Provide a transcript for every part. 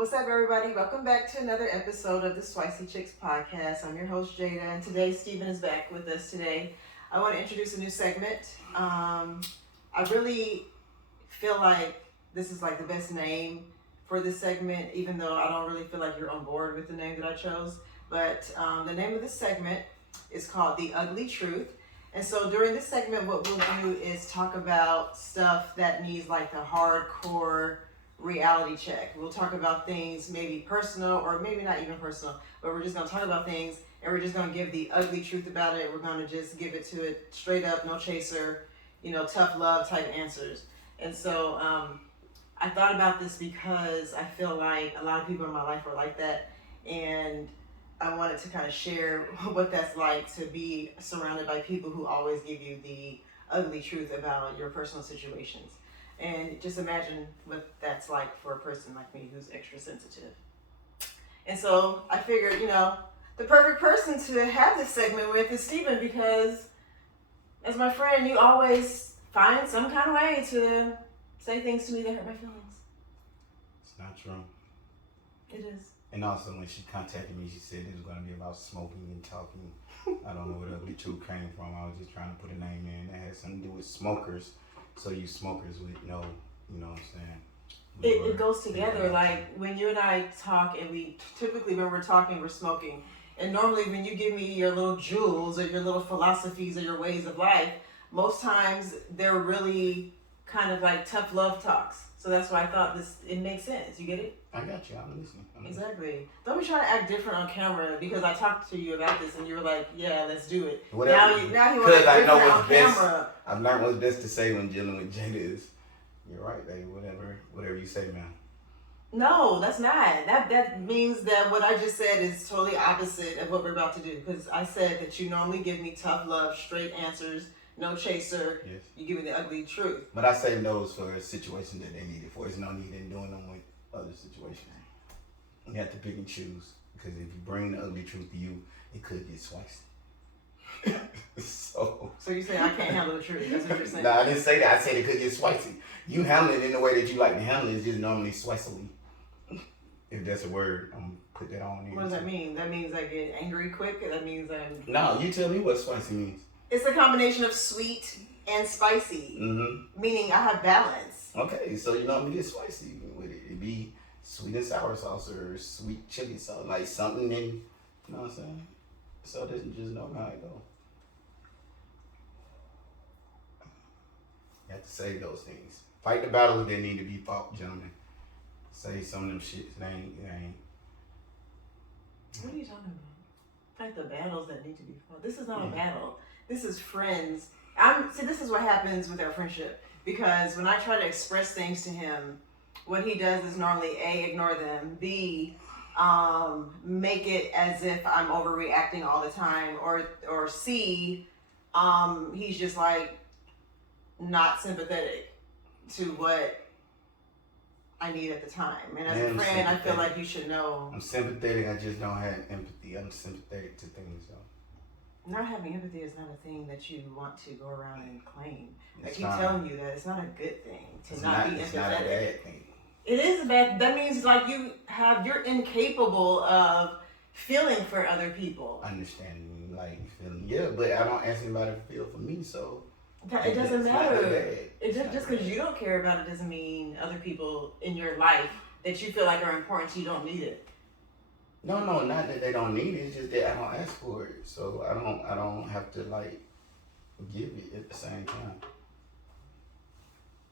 What's up, everybody? Welcome back to another episode of the SwiceyChix podcast. I'm your host, Jada, and today Steven is back with us today. I want to introduce a new segment. I really feel like this is like the best name for this segment, even though I don't really feel like you're on board with the name that I chose. But the name of this segment is called The Ugly Truth. And so during this segment, what we'll do is talk about stuff that needs like the hardcore reality check. We'll talk about things maybe personal or maybe not even personal, but we're just going to talk about things and we're just going to give the ugly truth about it. We're going to just give it to it straight up, no chaser, tough love type answers. And so I thought about this because I feel like a lot of people in my life are like that, and I wanted to kind of share what that's like to be surrounded by people who always give you the ugly truth about your personal situations. And just imagine what that's like for a person like me who's extra sensitive. And so I figured, the perfect person to have this segment with is Steven, because as my friend, you always find some kind of way to say things to me that hurt my feelings. It's not true. It is. And also, when she contacted me, she said it was going to be about smoking and talking. I don't know where the ugly truth came from. I was just trying to put a name in that had something to do with smokers. So you smokers would know, you know what I'm saying? It goes together. Like when you and I talk, and we typically when we're talking, we're smoking. And normally when you give me your little jewels or your little philosophies or your ways of life, most times they're really kind of like tough love talks. So that's why I thought it makes sense. You get it? I got you. I'm listening. Exactly. Don't be trying to act different on camera, because I talked to you about this and you were like, "Yeah, let's do it." Whatever. Now you want to act different on best. camera. I've learned what's best to say when dealing with Jada is, "You're right, babe. Whatever you say, man." No, that's not. That means that what I just said is totally opposite of what we're about to do. Because I said that you normally give me tough love, straight answers, no chaser. Yes. You give me the ugly truth. But I say those for a situation that they need it for. There's no need in doing them with other situations. You have to pick and choose, because if you bring the ugly truth to you, it could get spicy. So you say I can't handle the truth? That's what you're saying? No, I didn't say that. I said it could get spicy. You handle it in the way that you like to handle it. It's just normally spicily. If that's a word, I'm gonna put that on. What does that mean? That means I get angry quick? That means I'm... No, you tell me what spicy means. It's a combination of sweet and spicy. Mm-hmm. Meaning I have balance. Okay, so you normally get spicy with it. It'd be sweet and sour sauce or sweet chili sauce, like something in, you know what I'm saying? So it doesn't just know how it go. You have to say those things. Fight the battles that need to be fought, gentlemen. Say some of them shits that ain't. What are you talking about? Fight the battles that need to be fought. This is not a battle. This is friends. This is what happens with our friendship. Because when I try to express things to him, what he does is normally A, ignore them, B, make it as if I'm overreacting all the time, or C, he's just like not sympathetic to what I need at the time. And as a friend, I feel like you should know. I'm sympathetic, I just don't have empathy. I'm sympathetic to things, though. Not having empathy is not a thing that you want to go around and claim. I keep telling you that it's not a good thing to not be empathetic. It's not a bad thing. It is bad. That means like you're incapable of feeling for other people. Understanding, like feeling, yeah, but I don't ask anybody to feel for me, so it doesn't matter. Just because you don't care about it doesn't mean other people in your life that you feel like are important, you don't need it. No, not that they don't need it. It's just that I don't ask for it, so I don't have to like give it at the same time.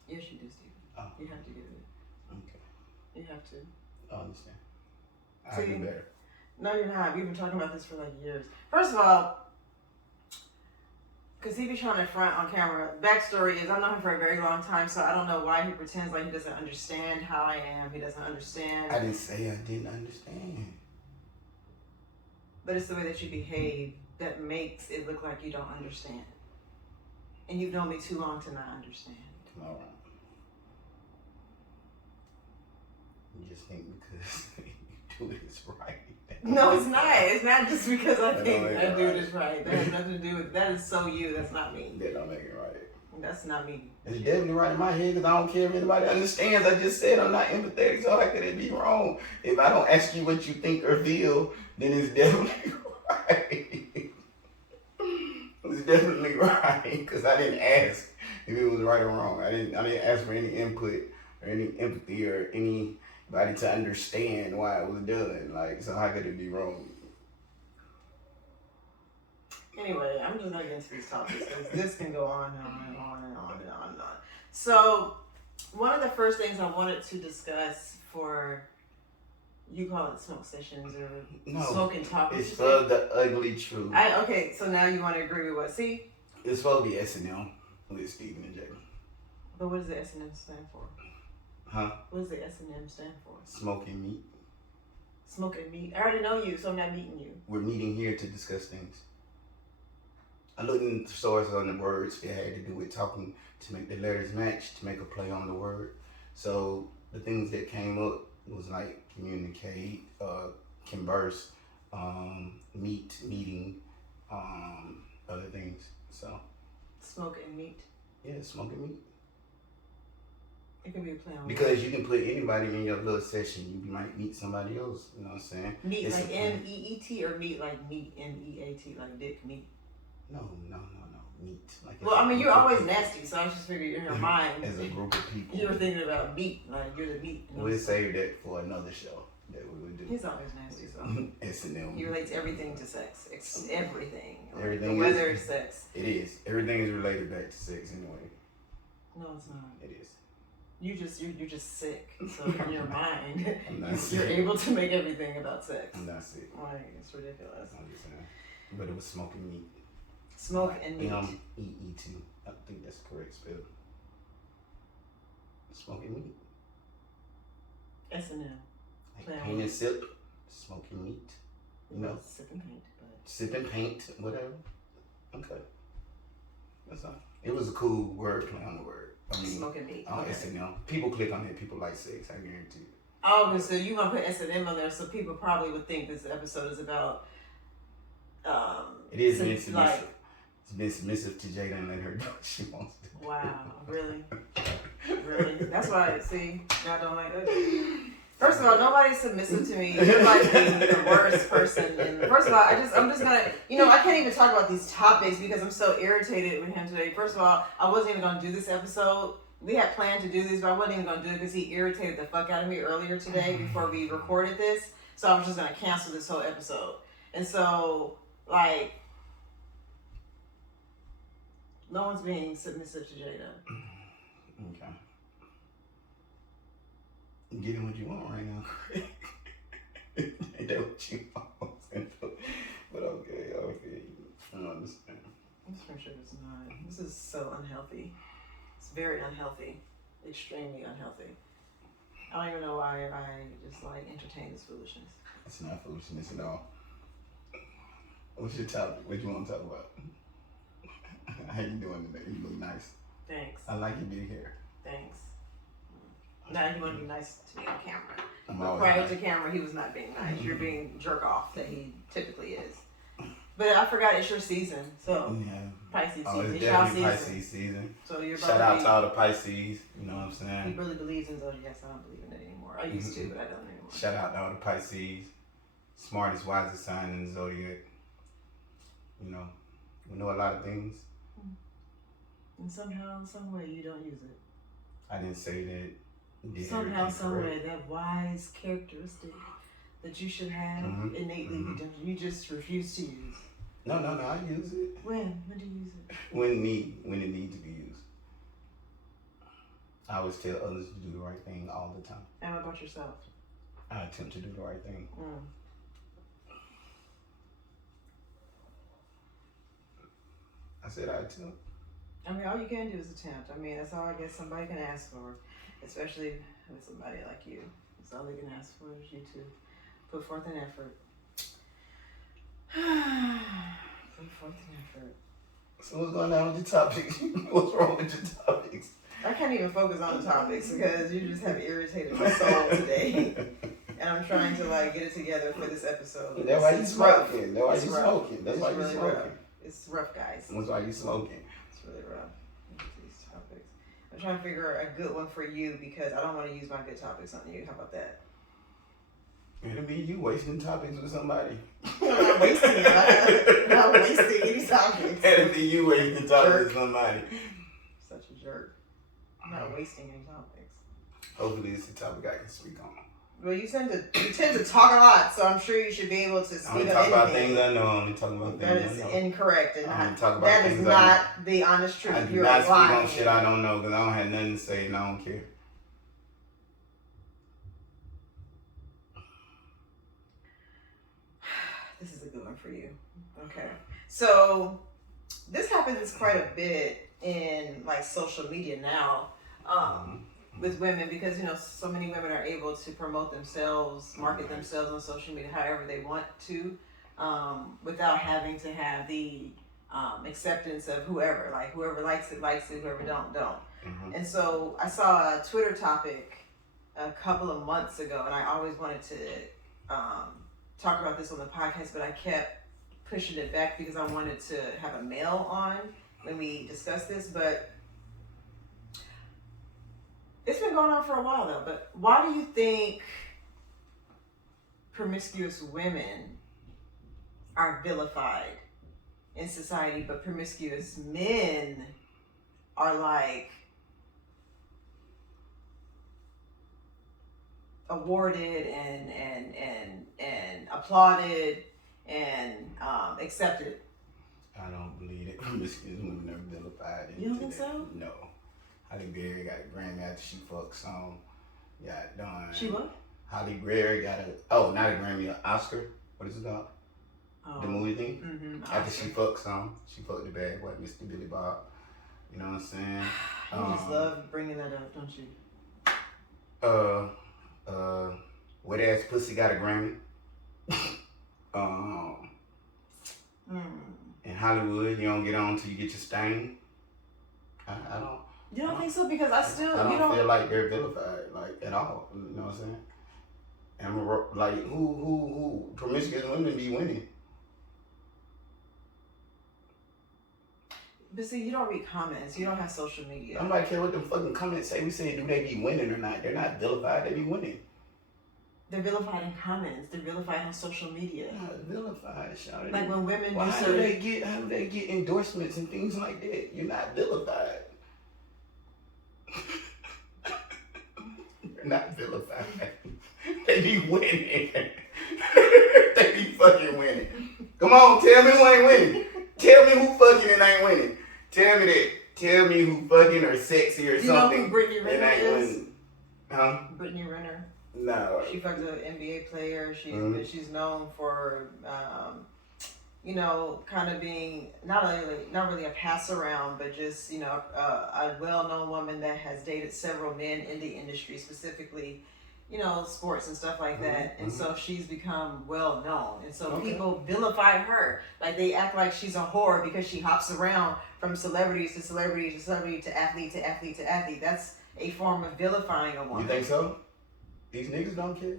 Yes, you do, Steven. Oh. You have to give it. Okay. You have to. I understand. I'll do better. No, you're not. We've been talking about this for like years. First of all, because he be trying to front on camera. Backstory is I've known him for a very long time, so I don't know why he pretends like he doesn't understand how I am. He doesn't understand. I didn't say I didn't understand. But it's the way that you behave that makes it look like you don't understand. And you've known me too long to not understand. All right. You just think because you do this right. No, it's not. It's not just because I think I do this right. That has nothing to do with that. Is so you. That's not me. That don't make it right. That's not me. It's definitely right in my head because I don't care if anybody understands. I just said I'm not empathetic, so how could it be wrong? If I don't ask you what you think or feel, then it's definitely right. It's definitely right because I didn't ask if it was right or wrong. I didn't ask for any input or any empathy or anybody to understand why it was done. Like, so how could it be wrong? Anyway, I'm just gonna get into these topics because this can go on and on and on and on and on and on. So, one of the first things I wanted to discuss for, you call it smoke sessions or smoking topics. It's for the ugly truth. Okay, so now you want to agree with what? See? It's supposed to be S&M with Steven and Jada. But what does the S&M stand for? Huh? What does the S&M stand for? Smoking meat. Smoking meat. I already know you, so I'm not meeting you. We're meeting here to discuss things. I looked in the sources on the words. It had to do with talking to make the letters match, to make a play on the word. So the things that came up was like communicate, converse, meet, meeting, other things. So smoking meat. Yeah, smoking meat. It could be a play on because you can put anybody in your little session. You might meet somebody else. You know what I'm saying? Meat it's like MEET or meat like meat MEAT like dick meat. No, meat. Like well, I mean, you're always nasty, so I just figured in your mind, as a group of people, you were thinking about meat, like you're the meat. We'll save that for another show that we would do. He's always nasty, so S&M. He relates everything to sex. Everything. Everything. Like, whether it's sex. It is. Everything is related back to sex anyway. No, it's not. It is. You're just sick. So in your mind, I'm not you're sick. able to make everything about sex. I'm not sick. Like, it's ridiculous. I'm just saying. But it was smoking meat. Smoke and meat. MEET. I think that's correct spell. Smoking meat. S&M. Like paint and sip. Smoking meat. You know. Sip and paint. Sip and paint. Whatever. Okay. That's all. It was a cool word play on the word. I mean, smoking meat. Okay. S&M. People click on it. People like sex. I guarantee it. Oh, so you want to put S&M on there, so people probably would think this episode is about. It is being submissive. Like, it's been submissive to Jada and let her do what she wants to. Wow, really? Really? That's why, see, I don't like that. First of all, nobody's submissive to me. You're like being the worst person. And first of all, I'm just gonna, I can't even talk about these topics because I'm so irritated with him today. First of all, I wasn't even gonna do this episode. We had planned to do this, but I wasn't even gonna do it because he irritated the fuck out of me earlier today before we recorded this. So I was just gonna cancel this whole episode. And so, like, no one's being submissive to Jada. Okay. You're getting what you want right now, Craig. Ain't that what you want? But okay, I feel you. I understand. This friendship is not. This is so unhealthy. It's very unhealthy. Extremely unhealthy. I don't even know why I just like entertain this foolishness. It's not foolishness at all. What's your topic? What you want to talk about? How you doing today? You look nice. Thanks. I like your big hair. Thanks. Now you want to be nice to me on camera. But prior to camera, he was not being nice. You're being jerk off that he typically is. But I forgot it's your season, so Pisces season. It's definitely Pisces season. So you're about shout out to all the Pisces. You know what I'm saying? He really believes in zodiacs. I don't believe in it anymore. I used to, but I don't anymore. Shout out to all the Pisces. Smartest, wisest sign in the zodiac. We know a lot of things. And somehow, some way, you don't use it. I didn't say that. Somehow, some way, that wise characteristic that you should have innately, you just refuse to use. No, I use it. When do you use it? When it needs to be used. I always tell others to do the right thing all the time. And what about yourself? I attempt to do the right thing. I said I attempt. I mean, all you can do is attempt. I mean, that's all I guess somebody can ask for, especially with somebody like you. That's all they can ask for is you to put forth an effort. Put forth an effort. So what's going on with your topics? What's wrong with your topics? I can't even focus on the topics because you just have irritated my soul today. And I'm trying to get it together for this episode. That's why you smoking. That's why you smoking. That's why you smoking. It's rough, guys. That's why you smoking. It's really rough. trying to figure a good one for you because I don't want to use my good topics on you. How about that? It'll be you wasting topics with somebody. I'm not wasting any topics. It'll be you wasting topics with somebody. Such a jerk. I'm not wasting any topics. Hopefully it's a topic I can speak on. Well, you tend to talk a lot, so I'm sure you should be able to speak I only on talk about anything. things I know. I only talk about That things is I know. incorrect, and I only talk about that is things I not the honest truth. I do You're not speak lying. on shit I don't know because I don't have nothing to say and I don't care. This is a good one for you. Okay. So this happens quite a bit in like social media now with women because so many women are able to promote themselves, market themselves on social media however they want to, without having to have the acceptance of whoever. Like whoever likes it, whoever don't. Mm-hmm. And so I saw a Twitter topic a couple of months ago, and I always wanted to talk about this on the podcast, but I kept pushing it back because I wanted to have a male on when we discuss this. But it's been going on for a while though. But why do you think promiscuous women are vilified in society, but promiscuous men are like awarded and applauded and accepted? I don't believe it. Promiscuous women are vilified. You don't think so? No. Halle Berry got a Grammy after she fucked some. Got done. She what? Halle Berry got not a Grammy, an Oscar. What is it called? Oh. The movie thing? Mm-hmm. After she fucked some. She fucked the bad boy, Mr. Billy Bob. You know what I'm saying? You just love bringing that up, don't you? Wet ass pussy got a Grammy. In Hollywood, you don't get on till you get your stain. I don't. You don't think so? Because I don't feel like they're vilified, like at all. You know what I'm saying? And like who promiscuous women be winning? But see, you don't read comments. You don't have social media. Nobody care what the fucking comments say. We say, do they be winning or not? They're not vilified. They be winning. They're vilified in comments. They're vilified on social media. Not vilified, shawty. Like when women do how certain... do they get endorsements and things like that? You're not vilified. They're not vilified. They be winning. They be fucking winning. Come on, tell me who ain't winning. Tell me who fucking and ain't winning. Tell me that. Tell me who fucking or sexy or something. You know who Brittany Renner is? Winning. Huh? Brittany Renner. No. She fucked an NBA player. She's known for, kind of being not really a pass around, but just a well-known woman that has dated several men in the industry, specifically, sports and stuff like that. And so she's become well known, and so people vilify her. Like they act like she's a whore because she hops around from celebrities to celebrity to celebrity to athlete to athlete to athlete. That's a form of vilifying a woman. You think so? These niggas don't care.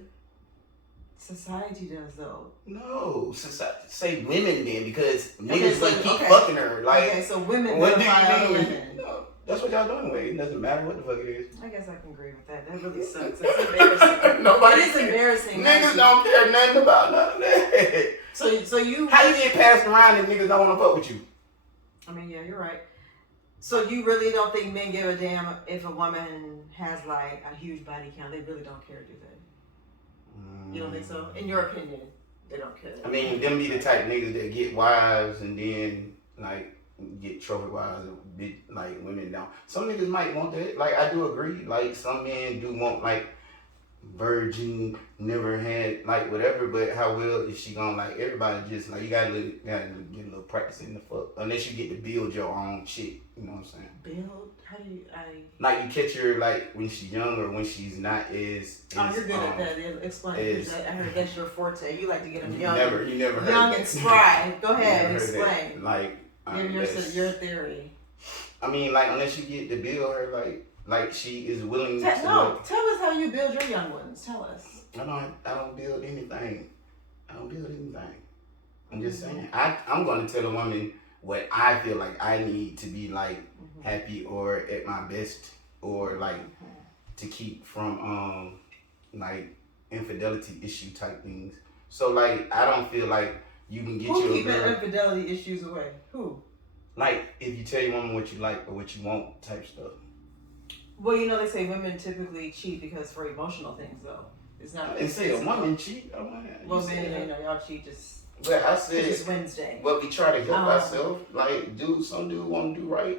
Society does though. No, society say women then because niggas keep fucking her. Like, so women vilify other women. No, that's what y'all doing anyway. It doesn't matter what the fuck it is. I guess I can agree with that. That really sucks. That's embarrassing. Nobody. It is embarrassing. Niggas don't care nothing about none of that. So you. How you get passed around and niggas don't want to fuck with you? I mean, yeah, you're right. So you really don't think men give a damn if a woman has like a huge body count? They really don't care, do they? You don't think so? In your opinion, they don't care. I mean, them be the type of niggas that get wives and then like get trophy wives. Like women don't. Some niggas might want that. Like I do agree. Like some men do want like virgin, never had like whatever. But how well is she gonna like? Everybody just like you gotta get a little practice in the fuck unless you get to build your own shit. You know what I'm saying? Build? How do you? Like you catch her like when she's young or when she's not as. Oh, you're good at that. Explain. I heard that's your forte. You like to get them young. You never heard young that. and spry. Go ahead, explain. Like your theory. I mean, like unless you get to build her like she is willing to. No, tell us how you build your young ones. Tell us. I don't build anything. I'm just saying. I'm going to tell a woman what I feel like I need to be like happy or at my best or like to keep from like infidelity issue type things. So like I don't feel like you can get Who your keeping girl infidelity issues away? Who? like if you tell your woman what you like or what you want type stuff. Well, they say women typically cheat because for emotional things, though. It's not. I didn't say a woman cheat. Well, men, y'all cheat just. But I said it's Wednesday. But we try to help ourselves. Like, some dude want to do right.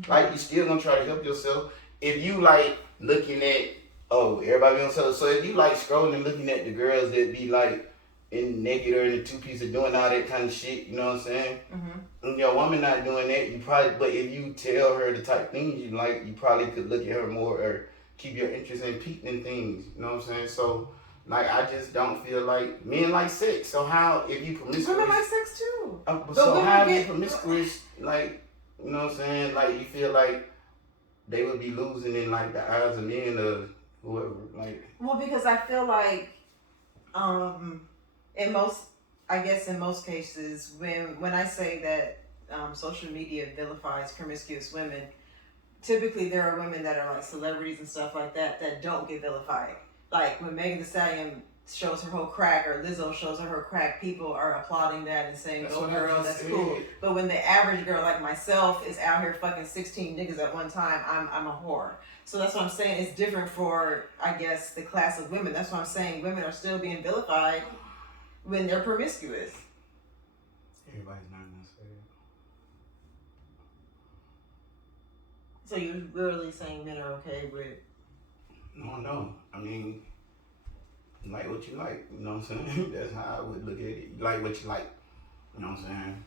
Okay. Like, you still gonna try to help yourself. If you like looking at, everybody on so if you like scrolling and looking at the girls that be like in naked or in a two-piece or doing all that kind of shit, you know what I'm saying? Mm-hmm. And your woman not doing that, you probably, but if you tell her the type of things you like, you probably could look at her more or keep your interest in peeping things, you know what I'm saying? So, like, I just don't feel like men like sex. So how, if you promiscuous? Women like sex too. So how if you promiscuous, like, you know what I'm saying? Like, you feel like they would be losing in like the eyes of men or whoever, like. Well, because I feel like, in most cases, when I say that social media vilifies promiscuous women, typically there are women that are like celebrities and stuff like that don't get vilified. Like when Megan Thee Stallion shows her whole crack or Lizzo shows her crack, people are applauding that and saying, "Go girl, that's cool." But when the average girl like myself is out here fucking 16 niggas at one time, I'm a whore. So that's what I'm saying. It's different for, I guess, the class of women. That's what I'm saying. Women are still being vilified when they're promiscuous. Everybody's not gonna say it. So you're really saying men are okay with? No. I mean, like what you like, you know what I'm saying? That's how I would look at it. You like what you like, you know what I'm saying?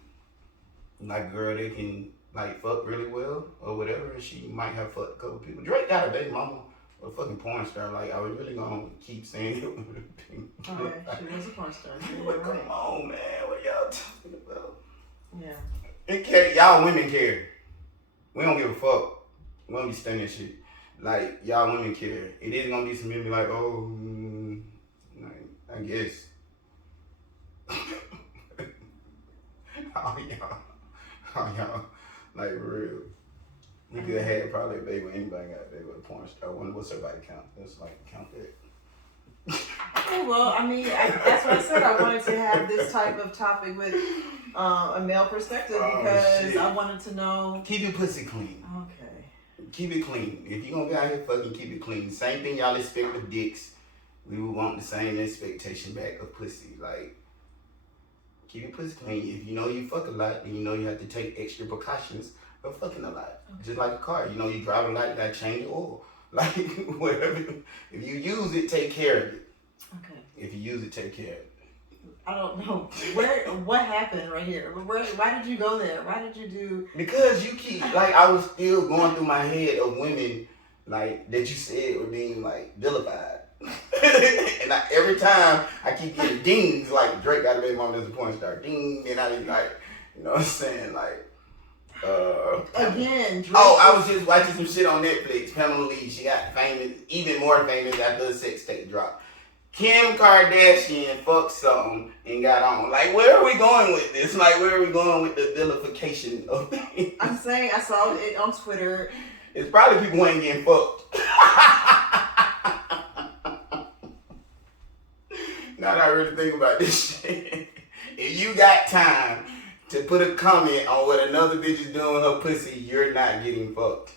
Like a girl that can like fuck really well or whatever, and she might have fucked a couple people. Drake got a baby mama or a fucking porn star. Like, I was really gonna keep saying it. Oh yeah, she was a porn star. But come on, man, what y'all talking about? Yeah. It can't, y'all women care. We don't give a fuck. We don't be studying shit. Like, y'all women care. It is gonna be some men be like, I guess. Oh y'all, like real. We could have had probably a baby with anybody got a baby with a porn star. I wonder what's everybody count. Let's like count that. Okay, well, I mean, that's what I said. I wanted to have this type of topic with a male perspective because I wanted to know. Keep your pussy clean. Okay. Keep it clean. If you gonna be out here fucking, keep it clean. Same thing y'all expect of dicks. We would want the same expectation back of pussy. Like, keep your pussy clean. If you know you fuck a lot, then you know you have to take extra precautions of fucking a lot. Okay. Just like a car. You know you drive a lot, you gotta change your oil. Like, whatever. If you use it, take care of it. Okay. If you use it, take care of it. I don't know. What happened right here? Why did you go there? Why did you do? Because you keep, like, I was still going through my head of women, like, that you said were being, like, vilified. And every time I keep getting dings, like, Drake got a baby mom as a porn star. Ding, and I be like, you know what I'm saying? Like, again, Drake. Oh, I was just watching some shit on Netflix. Pamela Lee, she got famous, even more famous after the sex tape dropped. Kim Kardashian fucked something and got on. Like, where are we going with this? Like, where are we going with the vilification of things? I'm saying I saw it on Twitter. It's probably people who ain't getting fucked. Now that I really think about this shit. If you got time to put a comment on what another bitch is doing with her pussy, you're not getting fucked.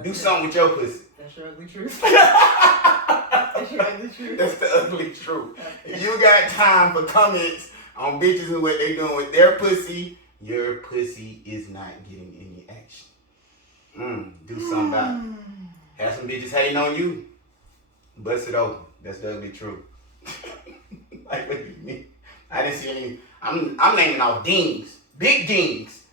Do something with your pussy. That's your ugly truth. That's your ugly truth. That's the ugly truth. Okay. If you got time for comments on bitches and what they doing with their pussy, your pussy is not getting any action. Do something about it. Have some bitches hating on you. Bust it open. That's the ugly truth. Like, what do you mean? I didn't see any. I'm naming off dings. Big dings.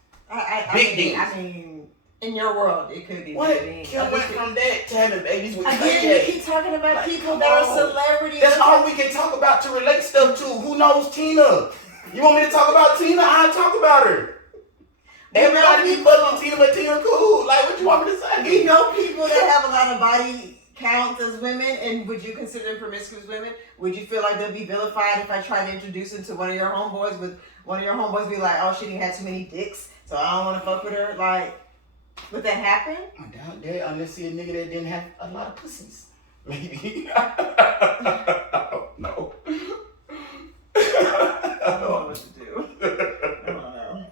Big dings. I mean, in your world, it could be. What? Kim went from that to having babies with again, you keep talking about like, people that are celebrities. That's all we can talk about to relate stuff to. Who knows Tina? You want me to talk about Tina? I'll talk about her. Everybody be fucking Tina, but Tina cool. Like, what you want me to say? You know people that have a lot of body counts as women, and would you consider them promiscuous women? Would you feel like they'll be vilified if I try to introduce them to one of your homeboys? Would one of your homeboys be like, "Oh, she didn't have too many dicks, so I don't want to fuck with her"? Like, Would that happen? I doubt that unless you're a nigga that didn't have a lot of pussies. Maybe. I don't know. I don't know what to do. I don't know.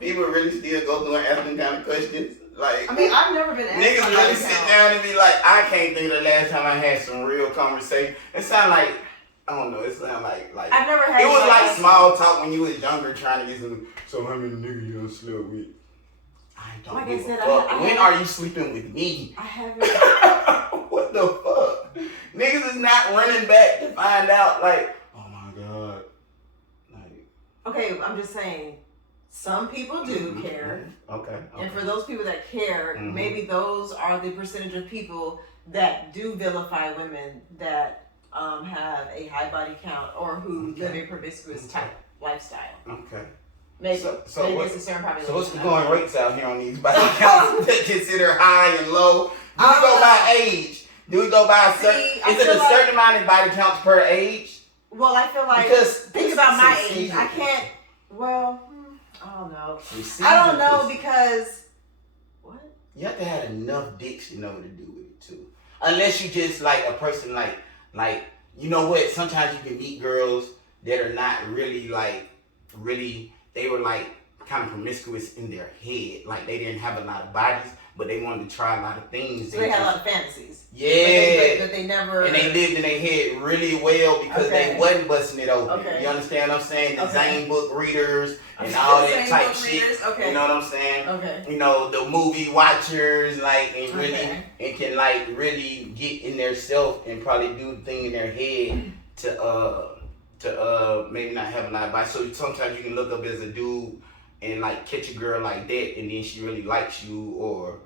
People really still go through and ask them kind of questions. Like, I mean, I've never been asked. niggas really sit down and be like, I can't think of the last time I had some real conversation. It sound like, I don't know, it sound like I've never had. it was like small talk when you was younger trying to get some. So how many niggas you done slept with? I don't Like give I said, a fuck. I When are you sleeping with me? I haven't. What the fuck? Niggas is not running back to find out. Like, oh my god. Like, Okay, I'm just saying. Some people do care. Okay. And for those people that care, Mhm. maybe those are the percentage of people that do vilify women that have a high body count or who live a promiscuous type lifestyle. Okay. Maybe. So maybe what- it's a certain population. So what's the going rates out here on these body counts that consider high and low? Do we go by age? Do we go by a certain? See, I Is it feel a like- certain amount of body counts per age? Well, I feel like Because think about my it's age. I season. can't. Well, I don't know. It's I don't season know pussy. because what? You have to have enough dicks to know what to do with it too. Unless you just like a person like you know what? Sometimes you can meet girls that are not really they were like kind of promiscuous in their head. Like they didn't have a lot of bodies, but they wanted to try a lot of things. So they had a lot of fantasies. Yeah. But they never. And they lived in their head really well because they wasn't busting it open. Okay. You understand what I'm saying? The Okay. Zane book readers and all that Zane type book shit. readers, okay. You know what I'm saying? Okay. You know, the movie watchers, like, and really, Okay. and can like really get in their self and probably do the thing in their head to maybe not have a lot of body. So sometimes you can look up as a dude and like catch a girl like that, and then she really likes you or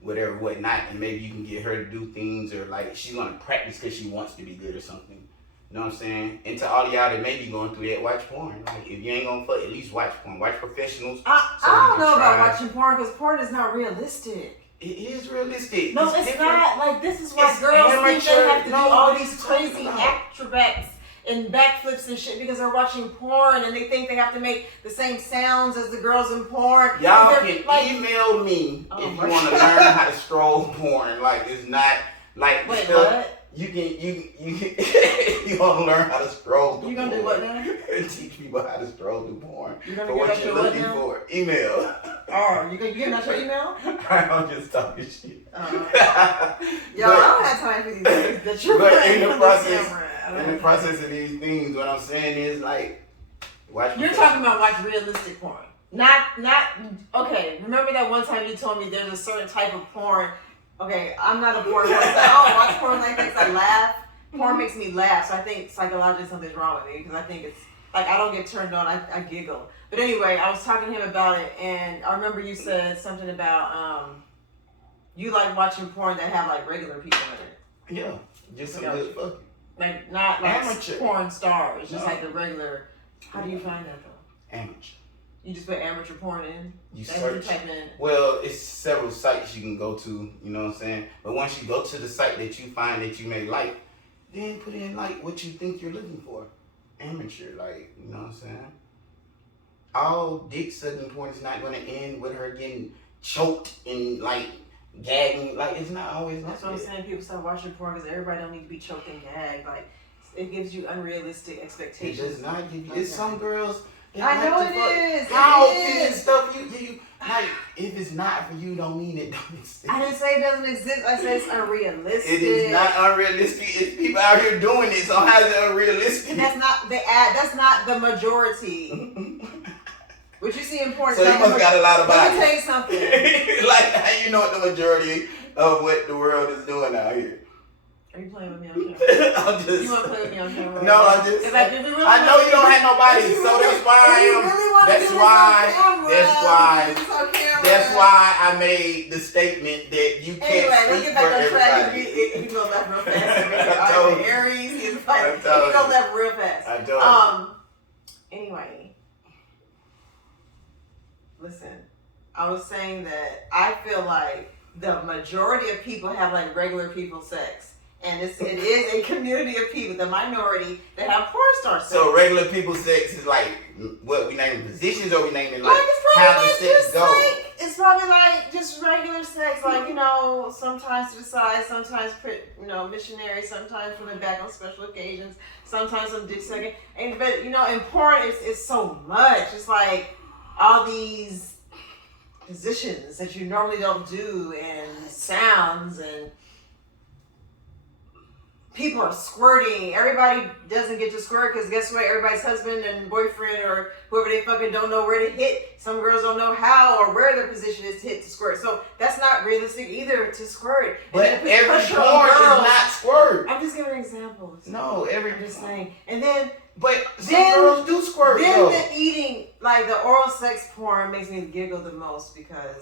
whatever, whatnot, and maybe you can get her to do things or like she's gonna practice because she wants to be good or something. You know what I'm saying? And to all y'all that may be going through that, watch porn. Like if you ain't gonna fuck, at least watch porn. Watch professionals. I So you don't can know about try. watching porn because porn is not realistic. It is realistic. No, it's different. not. Like this is why It's girls think they amateur. have to do No, all what these you talking crazy about? acrobats and backflips and shit because they're watching porn and they think they have to make the same sounds as the girls in porn. Y'all They're, can like, email me Oh if you my want to God. learn how to scroll porn. Like it's not like Wait, stuff. what? You want to learn how to scroll through You gonna porn. do what now? Teach people how to scroll through porn. You gonna For give what us you're your what looking now? for. Email. Oh, you giving us your email? I'm just talking shit. Yo, I don't have time for these things that you're but playing in the on process, camera. I don't in the have process of these things, what I'm saying is like, watch. You're talking about watch realistic porn. Not okay, remember that one time you told me there's a certain type of porn. Okay, I'm not a porn person. I don't watch porn like this. I laugh. Porn makes me laugh, so I think psychologically something's wrong with me because I think it's like I don't get turned on, I giggle. But anyway, I was talking to him about it and I remember you said something about you like watching porn that have like regular people in it. Yeah, just some Okay. good fucking. Like not like Amateur. porn stars, just No. like the regular. How do you find that though? Amateur. You just put amateur porn in. You That's what you search. type in. Well, it's several sites you can go to, you know what I'm saying? But once you go to the site that you find that you may like, then put in like what you think you're looking for. Amateur, like, you know what I'm saying? All dick sucking porn is not gonna end with her getting choked and like gagging. Like it's not always like That's what I'm that. saying. People stop watching porn because everybody don't need to be choked and gagged. Like it gives you unrealistic It expectations. does not give you. Okay. It's some girls. That I know like it to fuck. is. How It is is. stuff you like? If it's not for you, don't mean it don't exist. I didn't say it doesn't exist. I said it's unrealistic. It is not unrealistic. It's people out here doing it. So how is it unrealistic? That's not the ad. That's not the majority. What you see in porn. So is you not must the got a lot of Let me bodies. tell you something. Like how you know what the majority of what the world is doing out here. Are you playing with me on camera? I'm just. You want to play with me on camera? No, right I'm now? just. 'Cause like, if we really I know wanna- you don't have no bodies, if you so really- that's why I if you am. really wanna That's do this why. on camera, That's why. do this on camera. That's why I made the statement that you can't Anyway, let's speak get for back on track. everybody. He go left real fast. I told you. Aries, he's I like, he told go you. left real fast. I told you. Anyway, listen, I was saying that I feel like the majority of people have like regular people sex. And it is a community of people, the minority, that have porn star sex. So regular people sex is like what we naming positions or we naming like it's how pretty the much sex just go. like, it's it's probably like just regular sex, like, you know, sometimes to the side, sometimes missionary, sometimes from the back on special occasions, sometimes on dick sucking. And but you know, in porn, it's so much. It's like all these positions that you normally don't do, and sounds, and people are squirting. Everybody doesn't get to squirt because guess what? Everybody's husband and boyfriend or whoever they fucking don't know where to hit. Some girls don't know how or where their position is to hit to squirt. So that's not realistic either to squirt. But every porn is not squirt. I'm just giving examples. No, I'm just saying. And then some girls do squirt. Then the eating, like the oral sex porn, makes me giggle the most because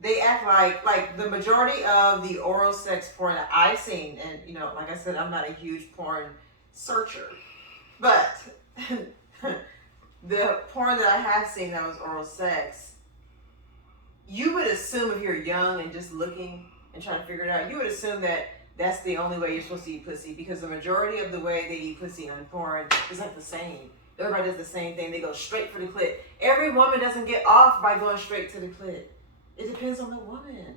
they act like the majority of the oral sex porn that I've seen, and you know, like I said, I'm not a huge porn searcher, but the porn that I have seen that was oral sex, you would assume if you're young and just looking and trying to figure it out, you would assume that that's the only way you're supposed to eat pussy, because the majority of the way they eat pussy on porn is like the same. Everybody does the same thing. They go straight for the clit. Every woman doesn't get off by going straight to the clit. It depends on the woman.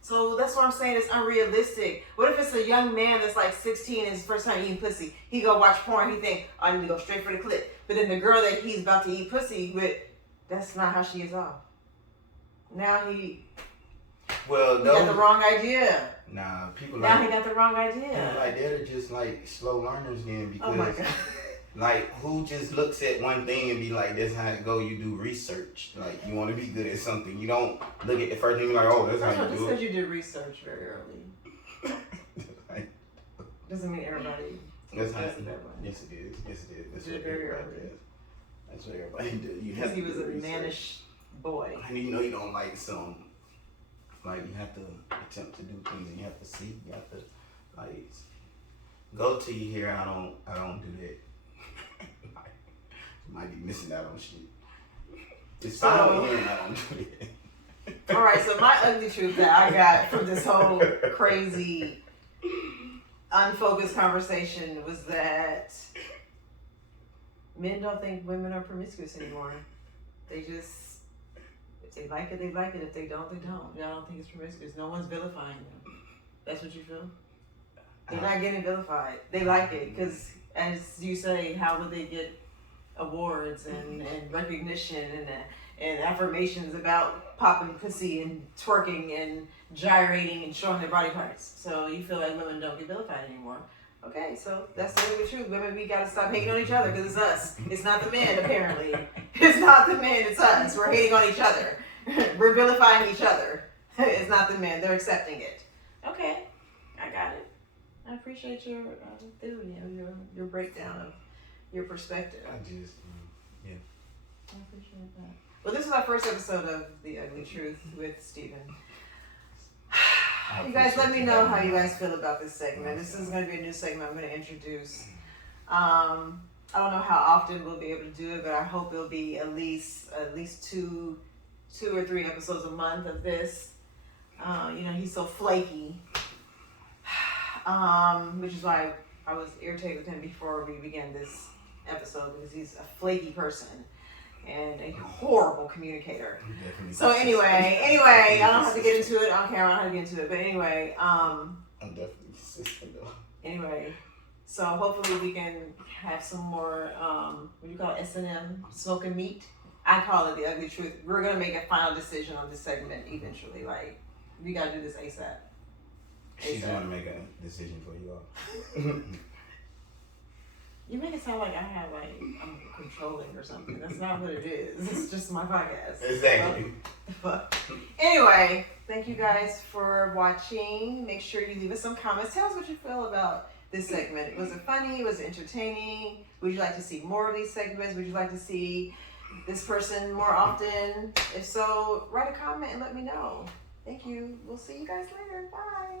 So that's what I'm saying. It's unrealistic. What if it's a young man that's like 16 and his first time eating pussy? He go watch porn. He think, I need to go straight for the clit. But then the girl that he's about to eat pussy with, that's not how she is off. Now he got the wrong idea. Nah, people now he got the wrong idea. People like that are just like slow learners then, because oh my God. Like, who just looks at one thing and be like, that's how it go? You do research. Like, you want to be good at something. You don't look at the first thing and be like, oh, that's how you do it. Just because you did research very early. Doesn't mean everybody that's how does it that way. Yes, it is. Yes, it is. That's did what it very everybody early. does. That's what everybody does. You because have he to was do a research. mannish boy. And you know you don't like some. Like, you have to attempt to do things, and you have to see. You have to, like, go till you hear I don't do that. Like, you might be missing out on shit. It's fine with hearing I don't do that. All right, so my ugly truth that I got from this whole crazy, unfocused conversation was that men don't think women are promiscuous anymore. They just, if they like it, they like it. If they don't, they don't. I don't think it's promiscuous. No one's vilifying them. That's what you feel? They're not getting vilified. They like it because, as you say, how would they get awards and recognition and affirmations about popping pussy and twerking and gyrating and showing their body parts? So you feel like women don't get vilified anymore. Okay, so that's the truth. Women, we gotta stop hating on each other because it's us. It's not the men, apparently. It's not the men, it's us. We're hating on each other. We're vilifying each other. It's not the men. They're accepting it. Okay, I got it. I appreciate your theory and your breakdown of your perspective. I just, yeah. I appreciate that. Well, this is our first episode of The Ugly Truth with Steven. You guys, let me know how you guys feel about this segment. This is going to be a new segment I'm going to introduce. I don't know how often we'll be able to do it, but I hope it'll be at least two or three episodes a month of this. You know, he's so flaky, which is why I was irritated with him before we began this episode, because he's a flaky person and a horrible communicator. So anyway, I don't have to get into it on camera. I don't have to get into it, but anyway, I'm definitely consistent though. Anyway, so hopefully we can have some more, what do you call it, S&M, smoking meat. I call it The Ugly Truth. We're gonna make a final decision on this segment eventually. Like, we gotta do this ASAP. She's gonna make a decision for you all. You make it sound like I'm controlling or something. That's not what it is. It's just my podcast. Exactly. Anyway, thank you guys for watching. Make sure you leave us some comments. Tell us what you feel about this segment. Was it funny? Was it entertaining? Would you like to see more of these segments? Would you like to see this person more often? If so, write a comment and let me know. Thank you. We'll see you guys later. Bye.